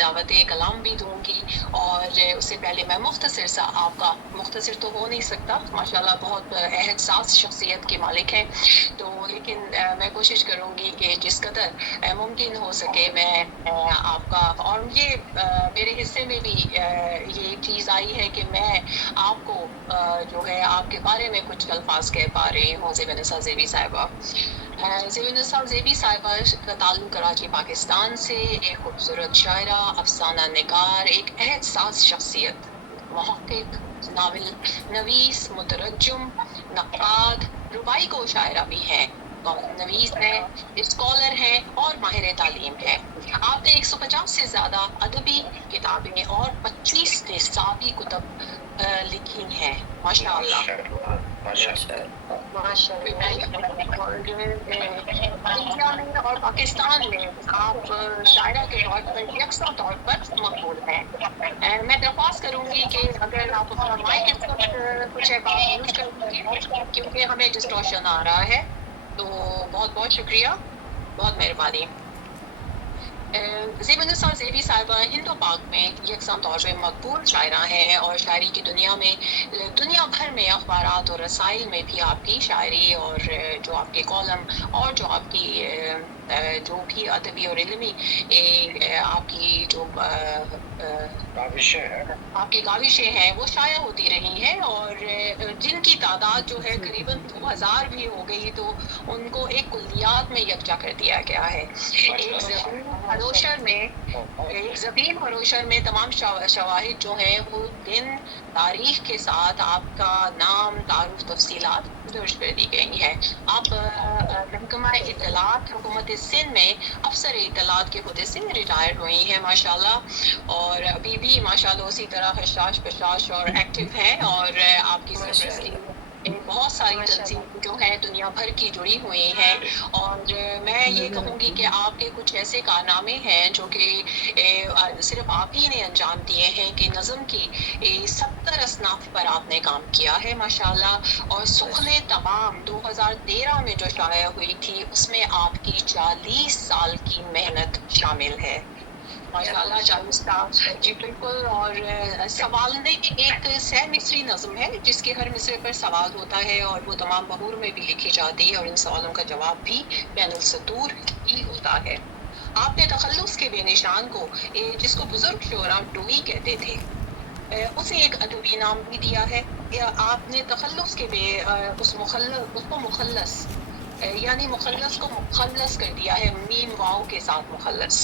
दावत कलाम भी दूंगी। और उससे पहले मैं मुख्तसर सा, आपका मुख्तसर तो हो नहीं सकता, माशाल्लाह बहुत एहसास शख्सियत के मालिक हैं, तो लेकिन मैं कोशिश करूंगी कि जिस कदर मुमकिन हो सके मैं आपका, और ये मेरे हिस्से में भी ये चीज़ आई है कि मैं आपको जो है आपके बारे में कुछ अल्फाज कह पा रही हूँ। ज़ेबी ज़ेबी साहिबा, ज़ेबी साहिबा का ताल्लुक़ कराची पाकिस्तान से, एक खूबसूरत शायरा, अफसाना निगार, एक एहसास शख्सियत, मुहक़्क़िक़, नावल नवीस, मुतरज्जुम, नक़ाद, रुबाई को शायरा भी हैं, नवीस हैं, स्कॉलर हैं और माहिर तालीम हैं। आपने 150 से ज़्यादा अदबी किताबें और 25 निसाबी कुतुब लिखी हैं, माशाअल्लाह। इंडिया में और पाकिस्तान में आप शायरा के तौर पर यकसा तौर पर मकबूल हैं। मैं दरख्वास्त करूंगी कि अगर आप अपना माइक इस वक्त कुछ है बात यूज करें, क्योंकि हमें डिस्टॉर्शन आ रहा है, तो बहुत बहुत शुक्रिया, बहुत मेहरबानी। ज़ेबी साहिबा हिंदो पाक में यकसा तौर पर मकबूल शायरा हैं और शायरी की दुनिया में, दुनिया भर में अखबारात और रसाइल में भी आपकी शायरी और जो आपके कॉलम और जो आपकी जो भी अदबी और इल्मी आपकी जो आपकी काविशें हैं वो शाया होती रही हैं, और जिनकी तादाद जो है करीबन 2000 भी हो गई, तो उनको एक कुल्लियात में यकजा कर दिया गया है। एक ज़बीन फरोशर में तमाम शवाहिद जो हैं वो दिन तारीख के साथ आपका नाम, तारुफ, तफसीलात दर्ज कर दी गई हैं। आप महकमा इत्तलात हुकूमत सिंध में अफसर इत्तलात के खुद से रिटायर हुई हैं, माशाल्लाह, और अभी भी माशाल्लाह उसी तरह हशाश बशाश और एक्टिव हैं, और आपकी सरपरस्ती बहुत सारी तंजीम जो हैं दुनिया भर की जुड़ी हुई हैं। और मैं ये कहूँगी कि आपके कुछ ऐसे कारनामे हैं जो कि सिर्फ आप ही ने अंजाम दिए हैं कि नज़म की 70 असनाफ पर आपने काम किया है, माशाल्लाह। और सुखने तमाम 2013 में जो शाया हुई थी उसमें आपकी 40 साल की मेहनत शामिल है, माशाल्लाह। 40 साल, जी बिल्कुल। और सवालने की एक सह मिसरी नज़म है जिसके हर मिसरे पर सवाल होता है और वो तमाम बहूर में भी लिखी जाती है, और इन सवालों का जवाब भी बैनुल सतूर ही होता है। आपने तखल्लुस के बेनिशान को, जिसको बुजुर्ग शोरा डोई कहते थे, उसे एक अदबी नाम भी दिया है। आपने तखल्लुस के उसको मुखल्लस, यानी मुखल्लस को मुखल्लस कर दिया है, मीम वाव के साथ मुखल्लस।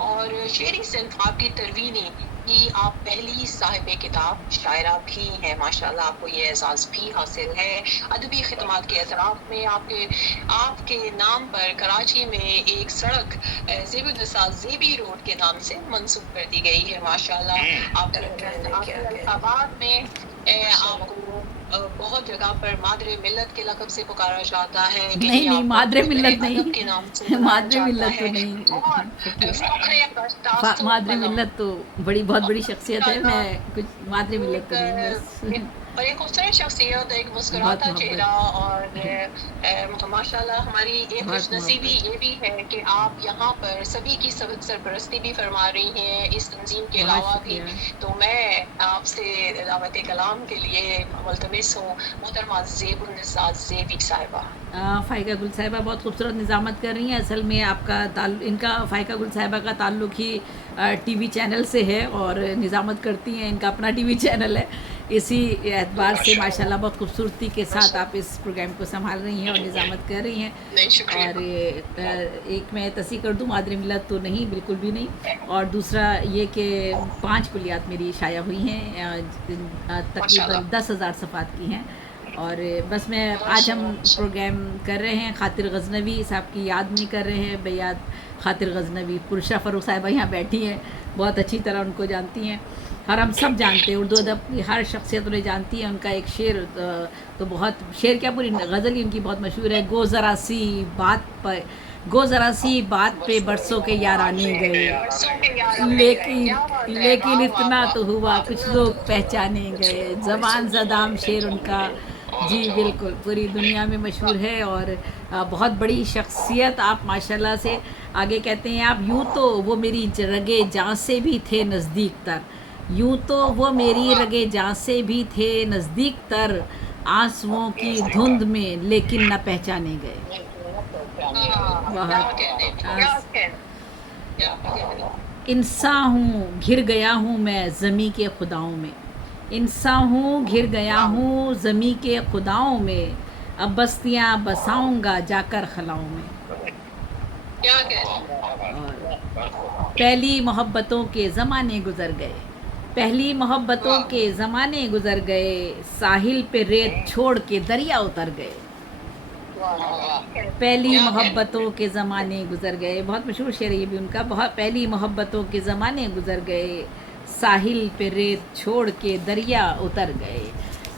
और शेरी सिंफ आपकी तरवीनी की आप पहली साहिब किताब शायरा भी हैं, माशाल्लाह, आपको ये एजाज़ भी हासिल है। अदबी खिदमत के एतराफ़ में आपके नाम पर कराची में एक सड़क ज़ेबी रोड के नाम से मंसूब कर दी गई है, माशाल्लाह। आपके आबाद में आपको बहुत जगह पर मादरे मिल्लत के लक़ब से पुकारा जाता है। नहीं, मादरे मिल्लत नहीं, के नाम से मादरे मिल्लत तो नहीं, मादरे मिल्लत तो बहुत बड़ी शख्सियत है, मैं कुछ मादरे मिल्लत तो नहीं, बस और एक खूबसूरत शख्सियत, एक मुस्कुराता चेहरा, और माशाल्लाह हमारी एक खुशनसीबी ये भी है कि आप यहाँ पर सभी की सरपरस्ती भी फरमा रही हैं इस तंजीम के अलावा भी। तो मैं आपसे दावत कलाम के लिए मुल्तमिस हूँ, मोहतरमा ज़ेबी साहिबा। फ़ाइका गुल साहिबा बहुत खूबसूरत निज़ामत कर रही हैं। असल में इनका फ़ाइका गुल साहिबा का ताल्लुक़ ही टीवी चैनल से है, और निज़ामत करती हैं, इनका अपना टीवी चैनल है। इसी एतबार से माशाल्लाह बहुत खूबसूरती के साथ आप इस प्रोग्राम को संभाल रही हैं और निज़ामत कर रही हैं। और एक मैं तस्दीक कर दूँ, मादरे मिल्लत तो नहीं, बिल्कुल भी नहीं। और दूसरा ये कि 5 कुलियात मेरी शाया हुई हैं, तकरीबन 10,000 सफ़ात की हैं। और बस मैं आज हम प्रोग्राम कर रहे हैं खातिर गज़नवी साहब की याद में कर रहे हैं, बेयाद खातिर गज़नवी। पुरशा फ़रूख साहिबा यहाँ बैठी हैं, बहुत अच्छी तरह उनको जानती हैं, और हम सब जानते हैं, उर्दू अदब की हर शख्सियत उन्हें जानती है। उनका एक शेर तो बहुत, शेर क्या पूरी गज़ल ही उनकी बहुत मशहूर है। गो ज़रा सी बात पे बरसों के याराने गए, लेकिन इतना तो हुआ कुछ लोग पहचाने गए। ज़बान ज़दाम शेर उनका جی بالکل، پوری دنیا میں مشہور ہے اور بہت بڑی شخصیت آپ ماشاءاللہ سے. آگے کہتے ہیں آپ، یوں تو وہ میری رگے جاں سے بھی تھے نزدیک تر، یوں تو وہ میری رگے جاں سے بھی تھے نزدیک تر، آنسوؤں کی دھند میں لیکن نہ پہچانے گئے. کیا بہت کہنے کیا کہنے. انسان ہوں گھر گیا ہوں میں زمیں کے خداؤں میں، انسان ہوں گھر گیا ہوں زمیں کے خداؤں میں، اب بستیاں بساؤں گا جا کر خلاؤں میں. کیا کہنے. اور پہلی محبتوں کے زمانے گزر گئے، پہلی محبتوں کے زمانے گزر گئے، ساحل پہ ریت چھوڑ کے دریا اتر گئے. پہلی محبتوں کے زمانے گزر گئے، بہت مشہور شعر ہے یہ بھی ان کا. بہت پہلی محبتوں کے زمانے گزر گئے، ساحل پہ ریت چھوڑ کے دریا اتر گئے.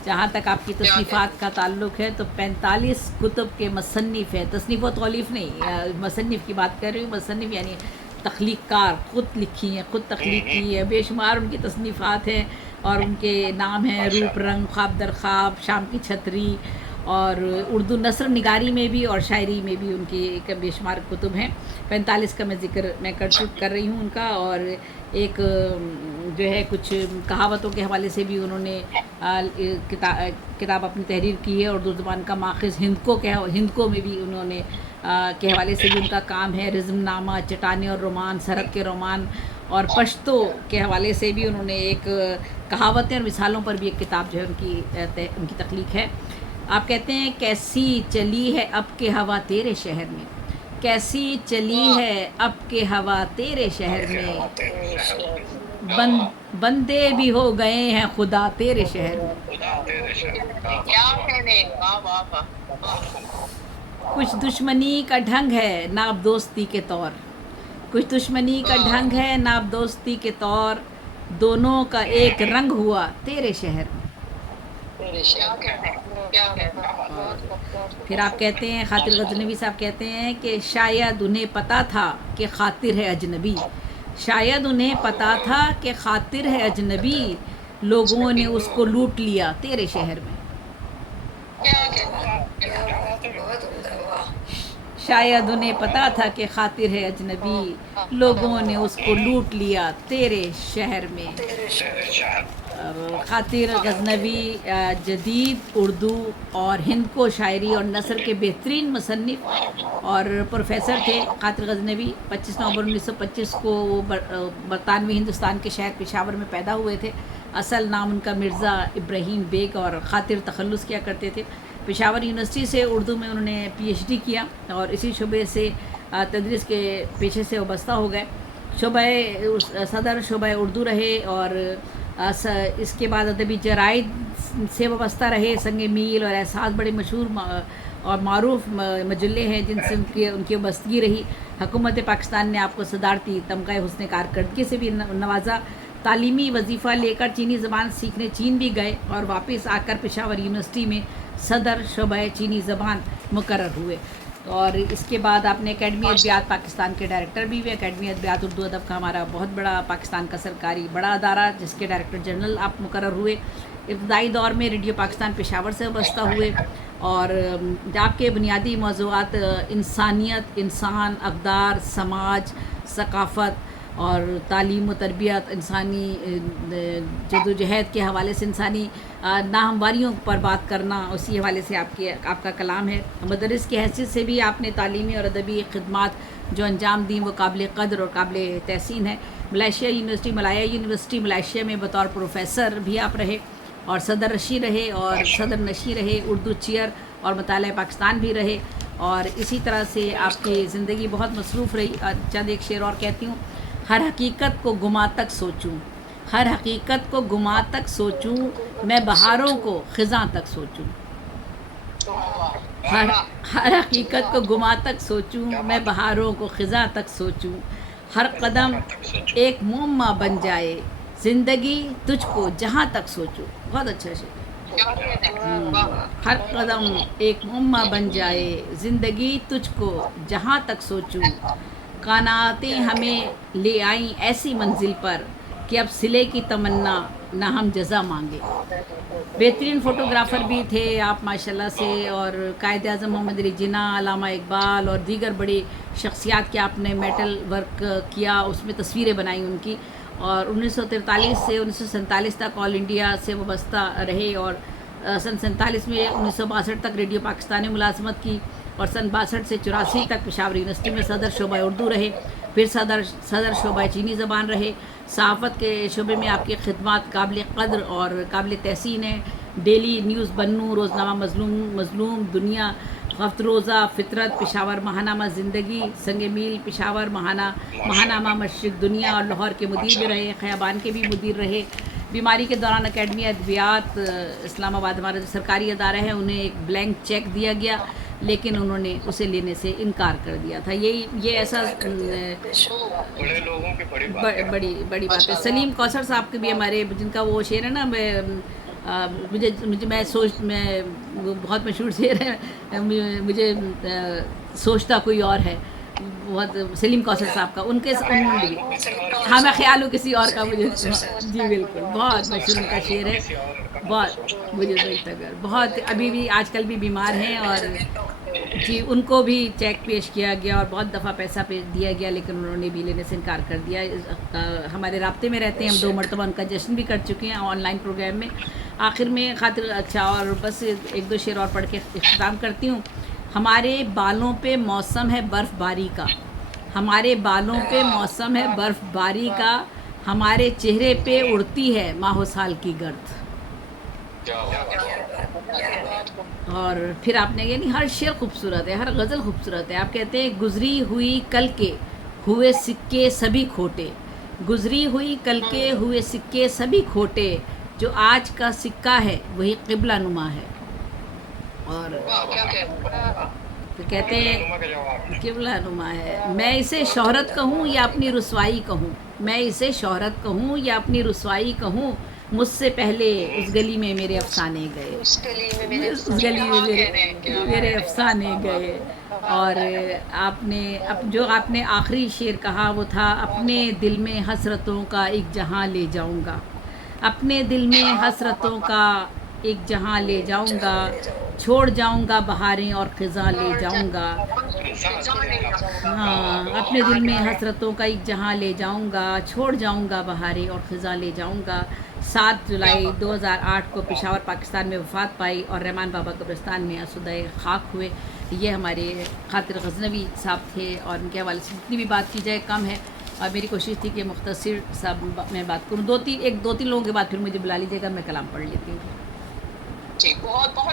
جہاں تک آپ کی تصنیفات کا تعلق ہے تو 45 کتب کے مصنف ہیں. تصنیف و تالیف نہیں، مصنف کی بات کر رہی ہوں. مصنف یعنی تخلیق کار، خود لکھی ہیں، خود تخلیق کی ہے. بے شمار ان کی تصنیفات ہیں اور ان کے نام ہیں روپ رنگ، خواب در خواب، شام کی چھتری، اور اردو نثر نگاری میں بھی اور شاعری میں بھی ان کی ایک بے شمار کتب ہیں. 45 کا میں ذکر کر رہی ہوں ان کا. اور ایک جو ہے کچھ کہاوتوں کے حوالے سے بھی انہوں نے کتاب اپنی تحریر کی ہے. اردو زبان کا ماخذ ہندکو میں بھی انہوں نے کے حوالے سے بھی ان کا کام ہے. رزم نامہ، چٹانیں اور رومان، سرحد کے رومان، اور پشتو کے حوالے سے بھی انہوں نے ایک کہاوتیں اور مثالوں پر بھی ایک کتاب جو ہے ان کی تخلیق ہے. آپ کہتے ہیں کیسی چلی ہے اب کے ہوا تیرے شہر میں، کیسی چلی ہے اب کے ہوا تیرے شہر میں، بندے بھی ہو گئے ہیں خدا تیرے شہر میں. کیا کہنے. واہ واہ واہ. کچھ دشمنی کا ڈھنگ ہے ناب دوستی کے طور، کچھ دشمنی کا ڈھنگ ہے ناب دوستی کے طور، دونوں کا ایک رنگ ہوا تیرے شہر میں. کیا کہنے. کیا کہنے. پھر آپ کہتے ہیں، خاطر غزنوی صاحب کہتے ہیں کہ شاید انہیں پتہ تھا کہ خاطر ہے اجنبی، شاید انہیں پتہ تھا کہ خاطر ہے اجنبی، لوگوں نے اس کو لوٹ لیا تیرے شہر میں. کیا کہنے. شاید انہیں پتہ تھا کہ خاطر ہے اجنبی، لوگوں نے اس کو لوٹ لیا تیرے شہر میں. خاطر غزنوی جدید اردو اور ہند کو شاعری اور نثر کے بہترین مصنف اور پروفیسر تھے. خاطر غزنوی 25 نومبر 1925 کو وہ برطانوی ہندوستان کے شہر پشاور میں پیدا ہوئے تھے. اصل نام ان کا مرزا ابراہیم بیگ اور خاطر تخلص کیا کرتے تھے. پشاور یونیورسٹی سے اردو میں انہوں نے PhD کیا اور اسی شعبے سے تدریس کے پیشے سے وابستہ ہو گئے. صدر شعبہ اردو رہے اور اس کے بعد ادبی جرائد سے وابستہ رہے. سنگ میل اور احساس بڑے مشہور اور معروف مجلے ہیں جن سے ان کی وابستگی رہی. حکومت پاکستان نے آپ کو صدارتی تمغہ حسن کارکردگی سے بھی نوازا. تعلیمی وظیفہ لے کر چینی زبان سیکھنے چین بھی گئے اور واپس آ کر پشاور یونیورسٹی میں صدر شعبہ چینی زبان مقرر ہوئے. اور اس کے بعد آپ نے اکیڈمی ادبیات پاکستان کے ڈائریکٹر بھی ہوئے. اکیڈمی ادبیات اردو ادب کا ہمارا بہت بڑا پاکستان کا سرکاری بڑا ادارہ جس کے ڈائریکٹر جنرل آپ مقرر ہوئے. ابتدائی دور میں ریڈیو پاکستان پشاور سے وابستہ ہوئے اور آپ کے بنیادی موضوعات انسانیت، انسان، اقدار، سماج، ثقافت اور تعلیم و تربیت، انسانی جدوجہد کے حوالے سے انسانی ناہمواریوں پر بات کرنا، اسی حوالے سے آپ کا کلام ہے. مدرس کی حیثیت سے بھی آپ نے تعلیمی اور ادبی خدمات جو انجام دیں وہ قابل قدر اور قابل تحسین ہے. ملائیشیا یونیورسٹی، ملایا یونیورسٹی ملائیشیا میں بطور پروفیسر بھی آپ رہے اور صدر رشی رہے اور صدر نشی رہے. اردو چیئر اور مطالعہ پاکستان بھی رہے اور اسی طرح سے آپ کی زندگی بہت مصروف رہی. چند ایک شعر اور کہتی ہوں. ہر حقیقت کو گما تک سوچوں، ہر حقیقت کو گما تک سوچوں، میں بہاروں کو خزاں تک سوچوں. ہر حقیقت کو گما تک سوچوں، میں بہاروں کو خزاں تک سوچوں. ہر قدم ایک معمہ بن جائے، زندگی تجھ کو جہاں تک سوچوں. بہت اچھا شعر. ہر قدم ایک معمہ بن جائے، زندگی تجھ کو جہاں تک سوچوں. قناعتیں ہمیں لے آئیں ایسی منزل پر کہ اب صلے کی تمنا ना हम जज़ा मांगे। बेहतरीन फ़ोटोग्राफ़र भी थे आप माशाल्लाह से, और कायद आज़म मोहम्मद अली जिन्ना, अल्लामा इकबाल और दीगर बड़ी शख्सियात के आपने मेटल वर्क किया, उसमें तस्वीरें बनाई उनकी। और 1943 से 1947 तक ऑल इंडिया से वाबस्ता रहे, और सन 47 में 1962 तक रेडियो पाकिस्तान में मुलाजमत की, और सन 62 से 84 तक पेशावर यूनिवर्सिटी में सदर शोबा उर्दू रहे, फिर सदर शोबा चीनी ज़बान रहे। सहाफ़त के शोबे में आपकी खिदमत काबिल क़द्र और काबिल तहसीन है। डेली न्यूज़ बन्नू, रोज़नामा मज़लूम, दुनिया, हफ्त रोज़ा, फितरत, पेशावर महानामा ज़िंदगी, संग मील पेशावर, महानामा मशरिक़ दुनिया, और लाहौर के मुदीर भी रहे, ख़याबान के भी मुदीर रहे। बीमारी के दौरान अकेडमी अदबियात इस्लामाबाद, हमारा जो सरकारी अदारा है, उन्हें एक ब्लैंक चेक दिया गया, लेकिन उन्होंने उसे लेने से इनकार कर दिया था। ये ऐसा बड़े लोगों की बड़ी बात है। बड़ी बात है। सलीम कौसर साहब के भी हमारे, जिनका वो शेर है ना, मैं वो बहुत मशहूर शेर है, मुझे सोचता कोई और है, बहुत सलीम कौसर साहब का, उन्होंने भी, हाँ मैं ख्याल हूँ किसी और का, मुझे जी बिल्कुल, बहुत मशहूर उनका शेर है, बहुत मुझे सोचता कर, बहुत अभी भी आजकल भी बीमार हैं, और जी उनको भी चेक पेश किया गया और बहुत दफ़ा पैसा दिया गया, लेकिन उन्होंने भी लेने से इनकार कर दिया। हमारे राब्ते में रहते हैं, हम 2 मरतबा उनका जश्न भी कर चुके हैं ऑनलाइन प्रोग्राम में। आखिर में खातिर अच्छा, और बस 1-2 शेर और पढ़ के इख्तिताम करती हूँ। हमारे बालों पे मौसम है बर्फ़बारी का, हमारे बालों पे मौसम है बर्फ़बारी का, हमारे चेहरे पे उड़ती है माहो साल की गर्द। और फिर आपने, यानी हर शेर खूबसूरत है, हर गज़ल खूबसूरत है। आप कहते हैं गुज़री हुई कल के हुए सिक्के सभी खोटे, गुज़री हुई कल के हुए सिक्के सभी खोटे, जो आज का सिक्का है वही क़िबला नुमा है। और तो कहते हैं क़िबला नुमा है। मैं इसे शोहरत कहूँ या अपनी रुसवाई कहूँ, मैं इसे शोहरत कहूँ या अपनी रुसवाई कहूँ, मुझसे पहले उस गली में मेरे अफसाने गए, उस गली में मेरे अफसाने गए। और आपने आखिरी शेर कहा वो था, अपने दिल में हसरतों का एक जहां ले जाऊंगा, अपने दिल में हसरतों का एक जहां ले जाऊंगा, छोड़ जाऊंगा बहारें और ख़िज़ां ले जाऊंगा। हाँ, अपने दिल में हसरतों का एक जहां ले जाऊंगा, छोड़ जाऊंगा बहारें और ख़िज़ां ले जाऊंगा। 7 जुलाई 2008 को पेशावर पाकिस्तान में वफ़ात पाई, और रहमान बाबा कब्रिस्तान में असुदाए खाक हुए। ये हमारे खातिर गज़नवी साहब थे, और उनके हवाले से जितनी भी बात की जाए कम है, और मेरी कोशिश थी कि मुख्तसर साहब मैं बात करूँ। 2-3 लोगों के बाद फिर मुझे बुला लीजिएगा, मैं कलाम पढ़ लेती हूँ। जी, बहुत बहुत